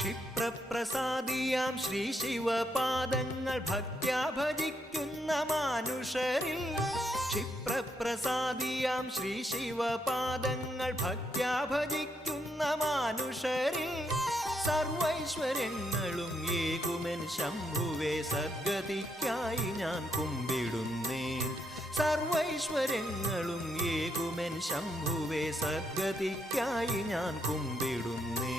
ക്ഷിപ്രപ്രസാദിയാം ശ്രീ ശിവപാദങ്ങൾ ഭക്ത്യാ ഭജിക്കുന്ന മാനുഷരിൽ ക്ഷിപ്രപ്രസാദിയാം ശ്രീ ശിവപാദങ്ങൾ ഭക്ത്യാ ഭജിക്കുന്ന മാനുഷരിൽ സർവൈശ്വര്യങ്ങളും ഏകുമെൻ ശംഭുവേ സദ്ഗതിക്കായി ഞാൻ കുമ്പിടുന്നേൻ സർവൈശ്വര്യങ്ങളും ഏകുമെൻ ശംഭുവേ സദ്ഗതിക്കായി ഞാൻ കുമ്പിടുന്നേൻ